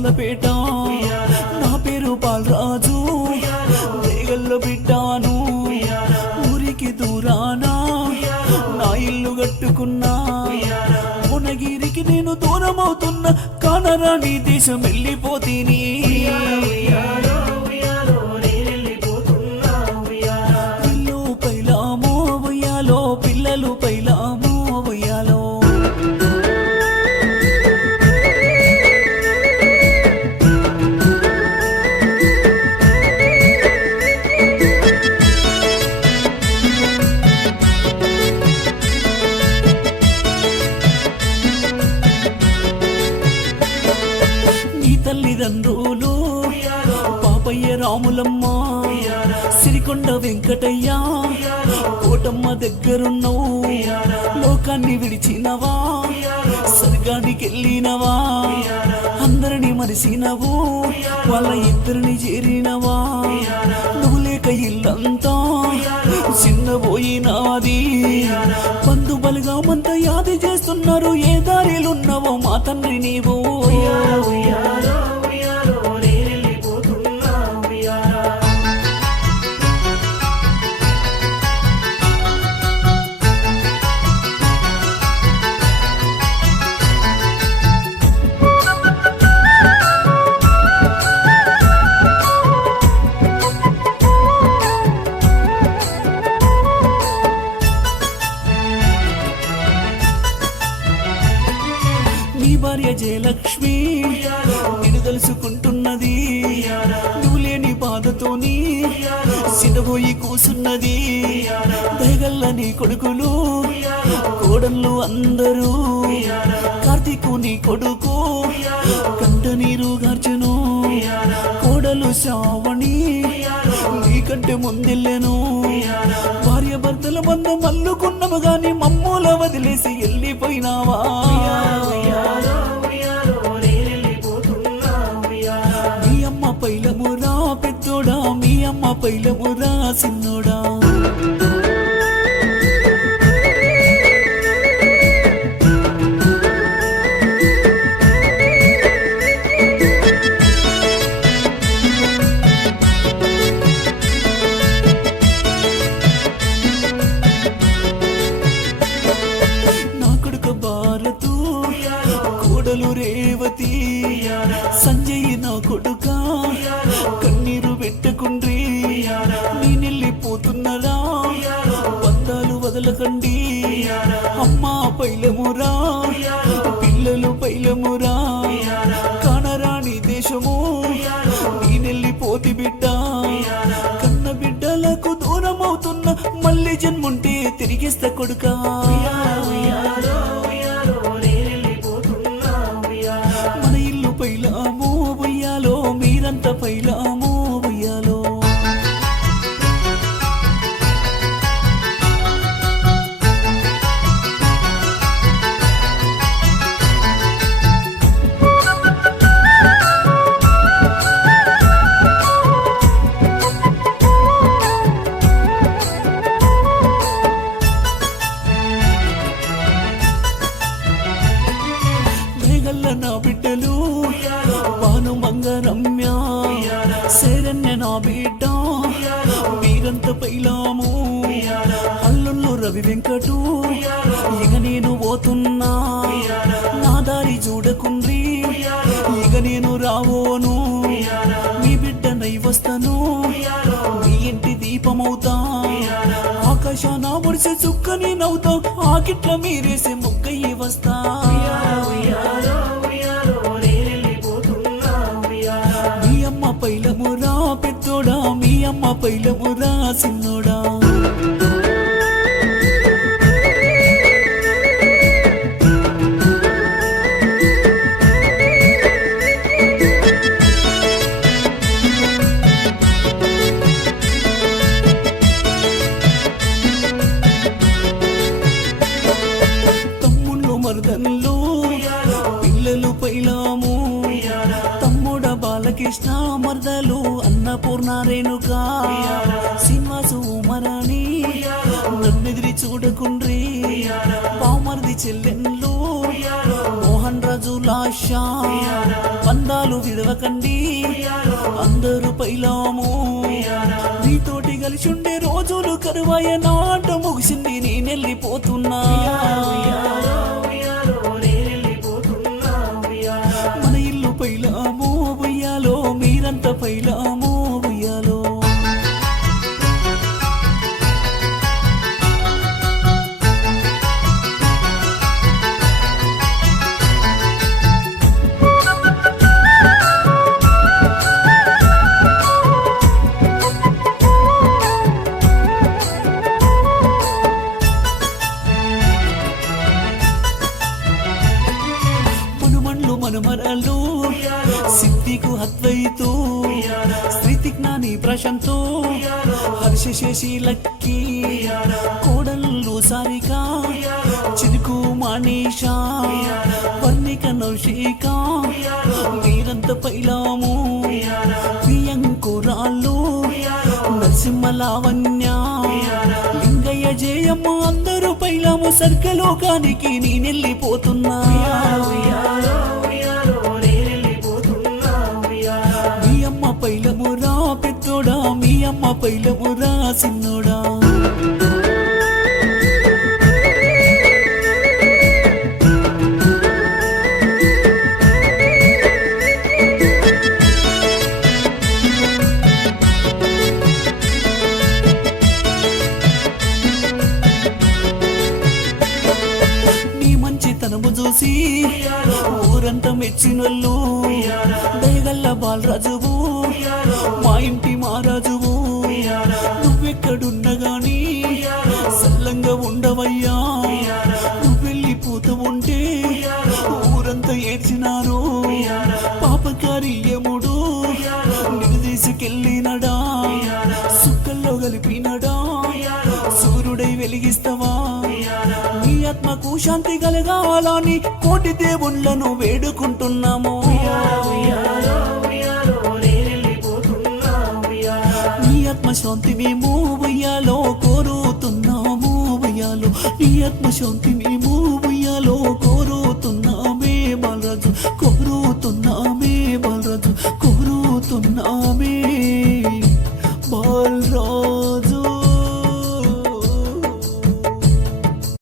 పాలపేట నా పేరు బాలరాజు రేగల్లో బిడ్డాను ఊరికి దూరానా నా ఇల్లు కట్టుకున్నా భువనగిరికి నేను దూరం అవుతున్నా కానరాని దేశం వెళ్ళిపోతీని ఇల్లు పైలామో ఉయ్యాలో పిల్లలు పైలామో ఉయ్యాలో తల్లిదండ్రులు పాపయ్య రాములమ్మ సిరికొండ వెంకటయ్య కోటమ్మ దగ్గరున్నావు లోకాన్ని విడిచినవా స్వర్గానికి వెళ్ళినవా అందరిని మరిసినవు వాళ్ళ ఇద్దరిని చేరినవా నువ్వు లేక ఇల్లంతా చిన్నబోయినాది బంధు బలిగామంతా యాది చేస్తున్నారు ఏ దారిలున్నావో మా తండ్రి నీవు నీ భార్య జయలక్ష్మి నిన్ను తెలుసుకుంటున్నది నువ్వు లేని బాధతోని సినబోయి కూసున్నది దయగల్ల నీ కొడుకులు కోడళ్ళు అందరూ కార్తీకు నీ కొడుకు కంట నీరు గార్చెను కోడలు శ్రావణి నీకంటే ముందెళ్ళెను భార్య భర్తల బంధం అల్లుకున్నాము గాని మమ్మూల వదిలేసి వెళ్ళిపోయినావా మీ అమ్మ పైలమురా పెద్దోడా మీ అమ్మ పైలమురా సిన్నోడా కోడలు రేవతి సంజయ్ నా కొడుక కన్నీరు పెట్టకుండ్రి నేనెళ్ళిపోతున్నదా బంధాలు వదలకండి అమ్మా పైలమురా పిల్లలు పైలమురా కానరాని దేశము నేనెళ్ళిపోతి బిడ్డ కన్న బిడ్డలకు దూరం అవుతున్నా మళ్ళీ జన్ముంటే తిరిగిస్తా కొడుకా పైలామో ఉయ్యాలో మీరంతా పైలామో ఉయ్యాలో నా బిడ్డలు బాను మంగరమ్య శరణ్య నా బిడ్డ మీరంతా పైలాము అల్లుళ్ళు రవి వెంకటు ఇక నేను పోతున్నా నా దారి చూడకుండ్రి ఇక నేను రావోను మీ బిడ్డనై వస్తాను మీ ఇంటి దీపమవుతా ఆకాశాన ముడిసే చుక్కని నవ్వుతా ఆకిట్ల మీరేసే ముగ్గయ్యి వస్తా మీ అమ్మ పైలమురా పెద్దోడా మీ అమ్మ పైలమురా సిన్నోడా తమ్ముళ్ళు మరుదన్లు పిల్లలు పైలాము తమ్ముడ బాలకృష్ణ మర్దలు అన్నపూర్ణ రేణుకా శ్రీనివాసు ఉమరాణి నన్నెదిరి చూడకుండ్రి పామర్ది చెల్లెన్లు మోహన్ రాజు లాయ ఆశ పందాలు విడవకండి అందరూ పైలాము నీతోటి కలిసి ఉండే రోజులు కరువయ్య నాట ముగిసింది నేనెళ్ళిపోతున్నా మన ఇల్లు పైలాము ఉయ్యాలో మీరంతా పైలాము ఉయ్యాలో మనుమరలు సిద్ధికు హద్వైతూ శ్రీతిజ్ఞాని ప్రశంతో హర్షశేషి లక్కి కోడళ్ళు సారిక చిరుకు మానేష వర్ణిక నౌషిక వీరంత పైలాము ప్రియంకురాళ్ళు నరసింహ లావణ్య లింగయ్య జయమ్మ అందరూ పైలాము స్వర్గలోకానికి నేనెళ్ళిపోతున్నా పైలమురా పెద్దోడా మీ అమ్మ పైలమురా సిన్నోడా నీ మంచితనము చూసి ఊరంతా మెచ్చినోళ్ళు దయగల్ల బాలరాజువు మా ఇంటి మహారాజువు నువ్వెక్కడున్నా గాని సల్లంగా ఉండవయ్యా నువ్వు వెళ్ళిపోతూ ఉంటే ఊరంతా ఏడ్చినారు పాపకార్యముడు నిన్ను తీసుకెళ్ళినడా సుక్కల్లో కలిపినడా సూర్యుడై వెలిగిస్తావా నీ ఆత్మకు శాంతి కలగాలని కోటి దేవుళ్ళను వేడుకుంటున్నాము నీ ఆత్మశాంతి మేము ఉయ్యాలో కోరుతున్నాము ఉయ్యాలో నీ ఆత్మశాంతి మేము ఉయ్యాలో కోరుతున్నామే బాలరాజు కోరుతున్నామే బాలరాజు కోరుతున్నామే బాలరాజు